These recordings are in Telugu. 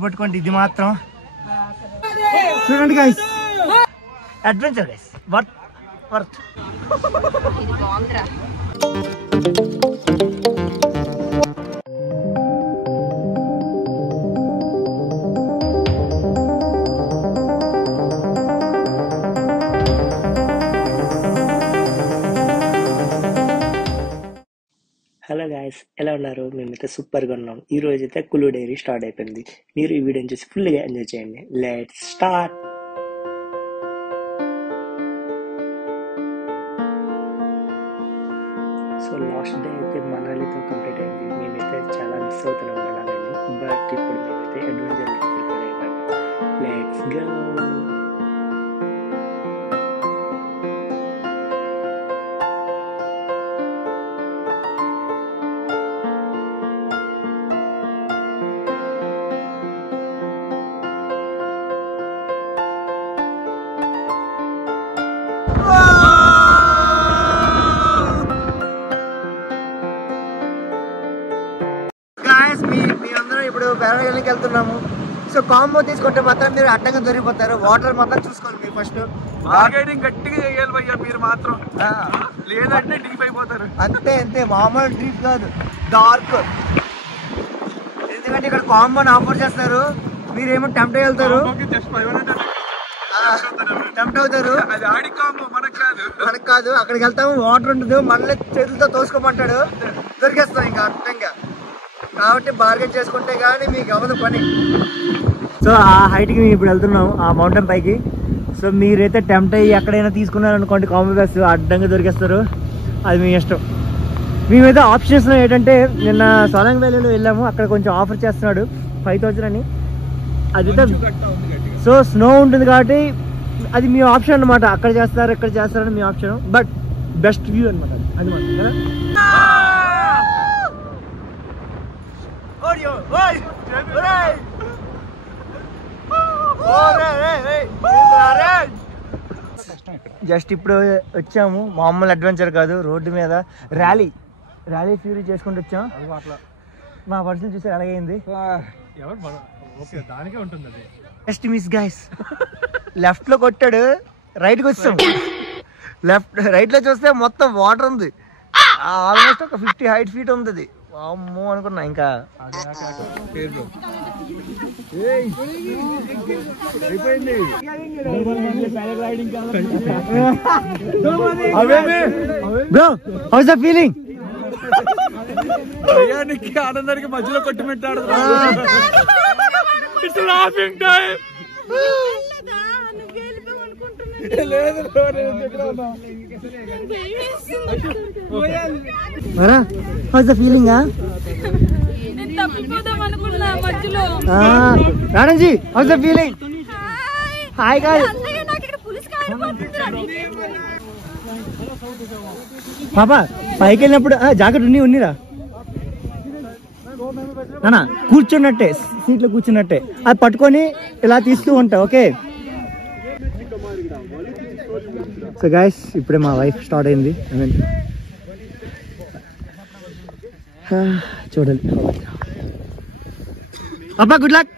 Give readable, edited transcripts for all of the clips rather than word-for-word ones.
గుర్తుపట్టుకోండి, ఇది మాత్రం చూడండి guys, adventure guys, worth worth. Hello guys, ఎలా ఉన్నారు? మేమైతే సూపర్గా ఉన్నాం. ఈ రోజు అయితే కులు డైరీ స్టార్ట్ అయిపోయింది. మీరు ఈ వీడియోని చూసి ఫుల్గా ఎంజాయ్ చేయండి. Let's start. So last day అయితే మనాలితో కంప్లీట్ అయింది. మేమైతే చాలా మిస్ అవుతున్నాం మనాలిని, బట్ ఇప్పుడు మేమైతే అడ్వెంచర్ ప్రిపేర్ అయిపోయాం. Let's go. ఇప్పుడు బెరవెల్లికి వెళ్తున్నాము. సో కాంబో తీసుకుంటే మాత్రం మీరు అడ్డంగా దొరికిపోతారు. వాటర్ మాత్రం చూసుకోవాలి మీరు ఫస్ట్. మార్కెటింగ్ గట్టిగా చేయాలి భయ్యా మీరు మాత్రం, లేదంటే డీప్ అయిపోతారు. అంతే అంతే, మామూలు డీప్ కాదు, డార్క్. ఎందుకంటే ఇక్కడ కాంబోని ఆఫర్ చేస్తారు, మీరేమో టెంప్ట్ వెళ్తారు, టెంప్ట్ అవుతారు. అది ఆడి కాంబో, మనకు కాదు. అక్కడికి వెళ్తాము, వాటర్ ఉండదు, మళ్ళీ చేతులతో తోసుకోమంటాడు, దొరికేస్తాం ఇంకా అడ్డంగా. కాబట్టి బార్గెన్ చేసుకుంటే కానీ మీకు అవ్వదు పని. సో ఆ హైట్కి మేము ఇప్పుడు వెళ్తున్నాము, ఆ మౌంటైన్ పైకి. సో మీరైతే టెంప్ట్ అయ్యి ఎక్కడైనా తీసుకున్నారనుకోండి కాంబో బ్యాగ్స్, అడ్డంగా దొరికేస్తారు, అది మీ ఇష్టం. మేమైతే ఆప్షన్స్ ఏంటంటే, నిన్న సోలంగ్ వ్యాలీలో వెళ్ళాము, అక్కడ కొంచెం ఆఫర్ చేస్తున్నాడు 5000 అని. అది సో స్నో ఉంటుంది కాబట్టి అది మీ ఆప్షన్ అనమాట. అక్కడ చేస్తారు ఇక్కడ చేస్తారని మీ ఆప్షన్, బట్ బెస్ట్ వ్యూ అనమాట అది మాత్రం. జస్ట్ ఇప్పుడు వచ్చాము, మామూలు అడ్వెంచర్ కాదు, రోడ్డు మీద ర్యాలీ ఫ్యూరీ చేసుకుంటూ వచ్చాం. మా పర్సన్ చూస్తే అలాగైంది. జస్ట్ మిస్ గైస్, లెఫ్ట్ లో కొట్టాడు, రైట్ కి వచ్చాం. రైట్ లో చూస్తే మొత్తం వాటర్ ఉంది, ఆల్మోస్ట్ ఒక 50 feet ఉంది. అమ్మో అనుకున్నా. ఇంకా బ్రో, హౌస్ ద ఫీలింగ్? ఆనందానికి మధ్యలో కొట్టుమిట్టాడు. It's laughing time. How's the feeling? రాణంజీ, హౌస్ ద ఫీలింగ్? హాయ్ కాదు పాపా, పైకి వెళ్ళినప్పుడు జాకెట్ ఉన్నీరా నానా, కూర్చున్నట్టే సీట్లో కూర్చున్నట్టే అది పట్టుకొని ఇలా తీస్తూ ఉంటా. ఓకే. సో గైస్, ఇప్పుడే మా వైఫ్ స్టార్ట్ అయింది. చూడాలి. అబ్బా, గుడ్ లక్.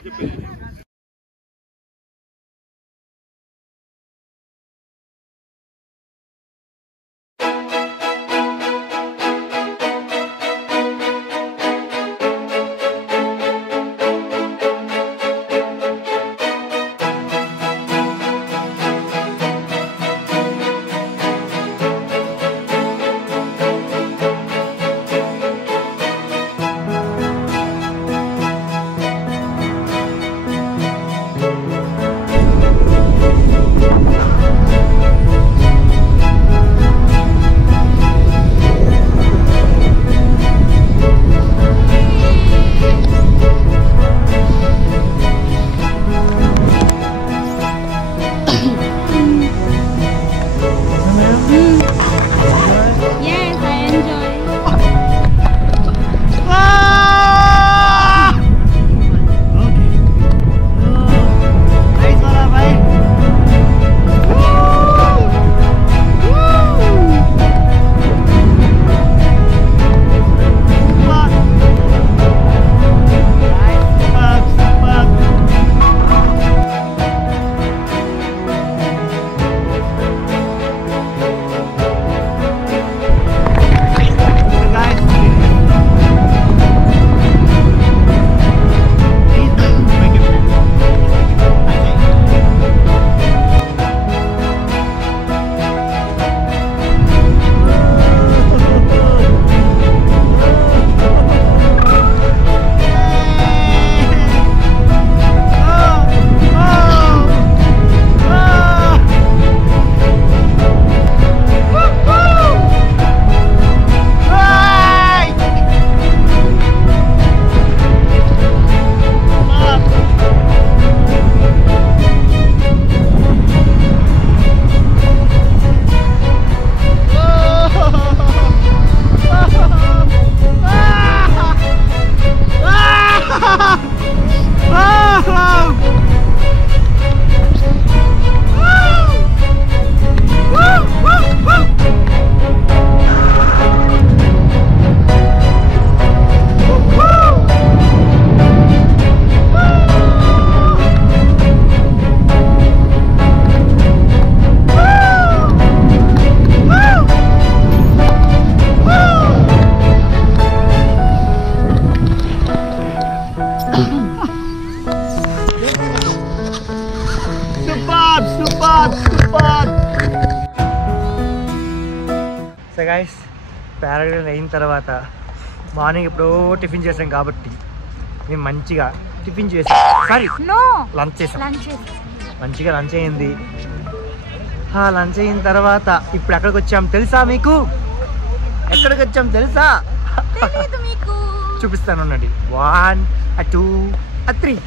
గైస్ పారాగ్లైడింగ్ అయిన తర్వాత మార్నింగ్ ఎప్పుడో టిఫిన్ చేసాం కాబట్టి మేము మంచిగా టిఫిన్ చేసాం, సారీ లంచ్ చేసాం. మంచిగా లంచ్ అయింది. లంచ్ అయిన తర్వాత ఇప్పుడు ఎక్కడికి వచ్చాం తెలుసా మీకు? ఎక్కడికి వచ్చాం తెలుసా? చూపిస్తాను అన్నది. 1 2 3.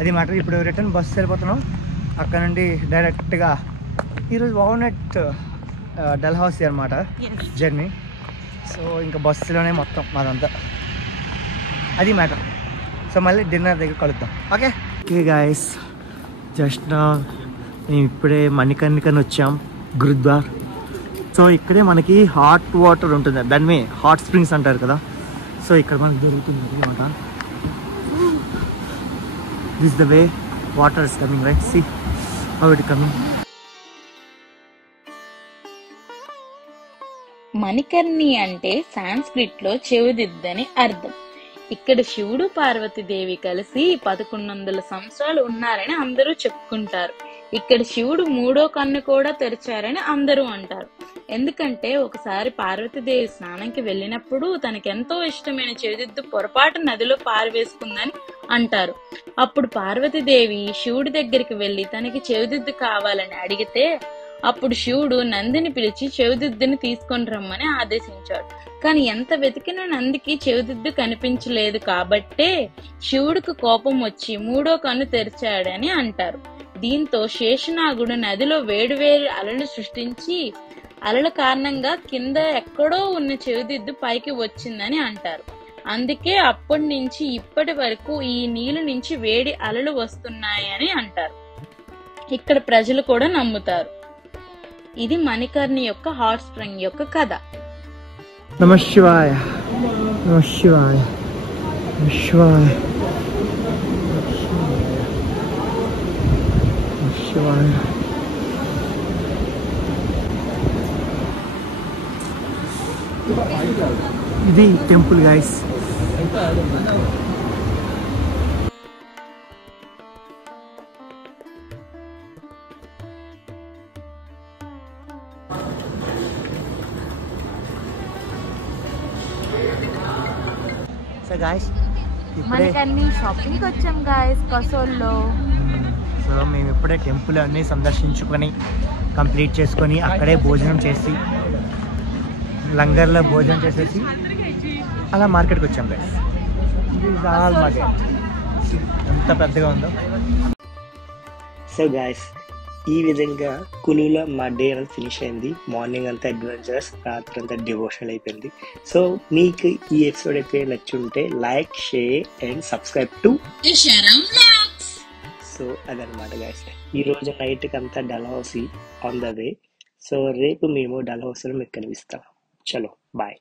అది మాట. ఇప్పుడు రిటర్న్ బస్సు వెళ్ళిపోతున్నాం. అక్కడ నుండి డైరెక్ట్గా ఈరోజు ఓవర్నైట్ డల్హౌసీ అనమాట జర్నీ. సో ఇంకా బస్సులోనే మొత్తం మాదంతా. అది మ్యాటర్. సో మళ్ళీ డిన్నర్ దగ్గర కలుద్దాం. ఓకే గాయస్, జస్ట్ మేము ఇప్పుడే మణికర్ణికని వచ్చాం, గురుద్వార్. సో ఇక్కడే మనకి హాట్ వాటర్ ఉంటుంది, దాన్ని హాట్ స్ప్రింగ్స్ అంటారు కదా. సో ఇక్కడ మనకి దొరుకుతుంది అనమాట. This is the way water is coming, right? See how it is coming. మణికర్ణి అంటే సాంస్క్రిట్ లో చెవిదిద్దని అర్థం. ఇక్కడ శివుడు పార్వతీదేవి కలిసి 1100 సంవత్సరాలు ఉన్నారని అందరూ చెప్పుకుంటారు. ఇక్కడ శివుడు 3వ కన్ను కూడా తెరిచారని అందరూ అంటారు. ఎందుకంటే ఒకసారి పార్వతీదేవి స్నానంకి వెళ్ళినప్పుడు తనకెంతో ఇష్టమైన చెవిదిద్దు పొరపాటు నదిలో పారవేసుకుందని అంటారు. అప్పుడు పార్వతీదేవి శివుడి దగ్గరికి వెళ్లి తనకి చెవిదిద్దు కావాలని అడిగితే అప్పుడు శివుడు నందిని పిలిచి చెవిదిద్దుని తీసుకొని రమ్మని ఆదేశించాడు. కానీ ఎంత వెతికినా నందికి చెవిదిద్దు కనిపించలేదు. కాబట్టే శివుడికి కోపం వచ్చి 3వ కన్ను తెరిచాడని అంటారు. దీంతో శేషనాగుడు నదిలో వేడివేడి అలలు సృష్టించి అలల కారణంగా కింద ఎక్కడో ఉన్న చెవిదిద్దు పైకి వచ్చిందని అంటారు. అందుకే అప్పటి నుంచి ఇప్పటి వరకు ఈ నీళ్ల నుంచి వేడి అలలు వస్తున్నాయని అంటారు. ఇక్కడ ప్రజలు కూడా నమ్ముతారు. ఇది మణికర్ణి యొక్క హాట్ స్ప్రింగ్ యొక్క కథ. నమః శివాయ, నమః శివాయ, నమః శివాయ, నమః శివాయ. ఇది టెంపుల్ గైస్. సో గాయస్ మణికర్ణి షాపింగ్ వచ్చాం గాయస్ కసోల్లో. సో మేము ఇప్పుడే టెంపుల్ అన్నీ సందర్శించుకొని కంప్లీట్ చేసుకొని అక్కడే భోజనం చేసి లంగర్లో భోజనం చేసేసి అలా మార్కెట్కి వచ్చాం గైస్. ఇది ఆల్ మార్కెట్ ఎంత పెద్దగా ఉందో. సో గాయస్, ఈ విధంగా కులులో మా డే అనేది ఫినిష్ అయింది. మార్నింగ్ అంతా అడ్వెంచరస్, రాత్రి అంతా డివోషనల్ అయిపోయింది. సో మీకు ఈ ఎపిసోడ్ అయితే నచ్చుంటే like, share and subscribe to so అదనమాట గాయస్. ఈ రోజు నైట్కి అంతా Dalhousie on the way. So రేపు మేము డల్హౌసీలో మీకు కనిపిస్తాం. చలో బాయ్.